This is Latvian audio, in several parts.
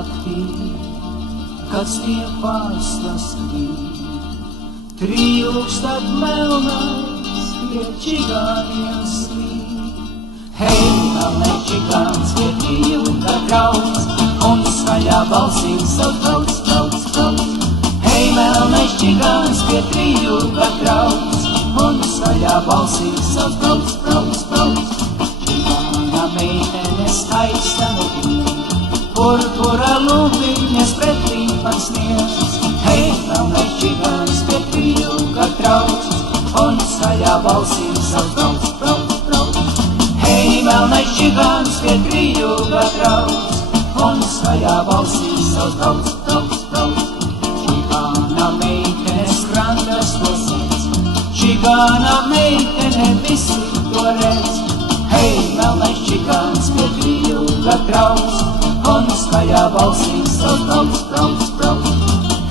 naktī, kad stiepās tas krīt. Trijūkstad melnais pie čigāniem slīd. Hei, melnais čigāns pie trijūka trauc, un skaļā balsī savu trauc, trauc, trauc. Hei, melnais čigāns pie trijūka trauc, un skaļā balsī savu trauc, trauc, trauc. Čigāna meitene skaista no diena, purpura lūpiņas pretīm pasniedz. Hei, melnais čigāns pie trijūka trauc, un skaļā balsī savu trauc, trauc, trauc. Hei, melnais čigāns pie trijūka trauc, un skaļā balsī savu trauc, trauc, trauc. Čigāna meitene skrandas to sēdz, čigāna meitene visi to redz. Hei, melnais čigāns pie trijūka trauc, un skaļā balsī savu trauc, trauc, trauc.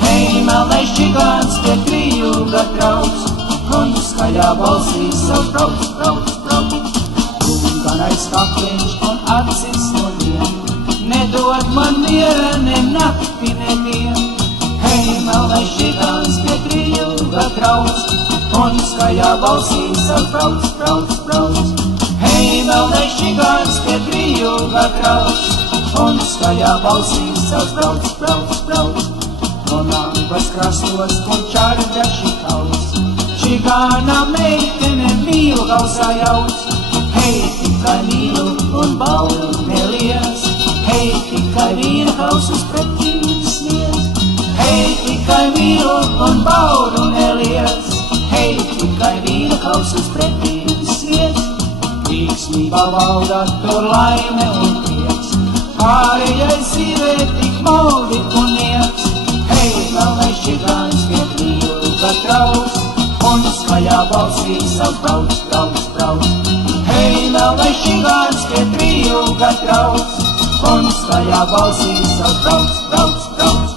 Hei, melnais čigāns pie trijūka trauc, un skaļā balsī savu trauc, trauc, trauc. Runganais kakliņš un acis no dien, nedod man miera ne nakti, ne dien. Hei, melnais čigāns pie trijūka trauc, un skaļā balsī savu trauc, trauc, trauc. Hei, melnais čigāns pie trijūka trauc, un skaļā balsī savu trauc, trauc, trauc. No nāvas krastos un čārdaši kauts, čigāna meitene mīlu gausā jauc. Hei, tikai mīlu un baudu neliec, hei, tikai vīra kausus pretīm sniedz. Hei, tikai mīlu un baudu neliec, hei, tikai vīra kausus pretīm sniedz. Līksmībā valda tur laime un prieks, pārējai sīvē tik maldi un nieks. Hei, melnais čigāns pie trijūka trauc, un skaļā balsī savu trauc, trauc, trauc. Hei, melnais čigāns pie trijūka trauc, un skaļā balsī savu trauc, trauc, trauc.